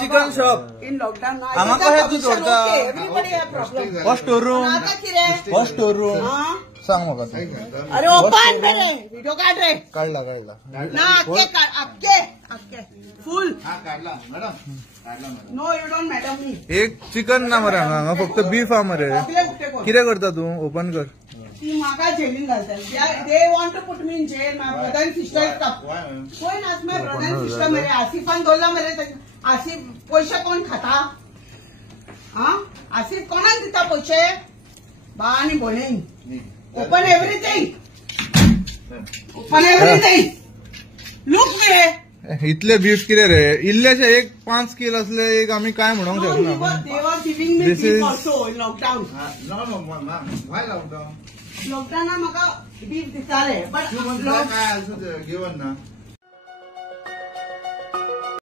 chicken shop in lockdown हांगा कशें तूं सोडता एवरीबडी हैव प्रॉब्लम हो स्टोर आता कितें हो स्टोर रूम सांग म्हाका तूं अरे ओपन रे व्हिडिओ काढ रे काढला ना अक्के फुल नो यू डोंट मॅडम मी एक चिकन ना मरे हांगा फक्त बीफ हा मरे कितें करता तूं ओपन कर ती म्हाका जेलीन घालतात they want to put me in jail my brother and sister कोण आस माय ब्रदर एंड सिस्टर मरे आसिफान दवरला मरे आसिफ पैसे कोण खाता हा आसिफ कोणाक दिता पैसे बा आनी भयण ओपन एवरीथिंग लुक मे इतले बीफ कितें रे इल्लेशे एक 5 किल असले एक आमी काय म्हणूंक शकना लॉकडाऊन म्हाका बीफ दिताले बट काय घेवन ना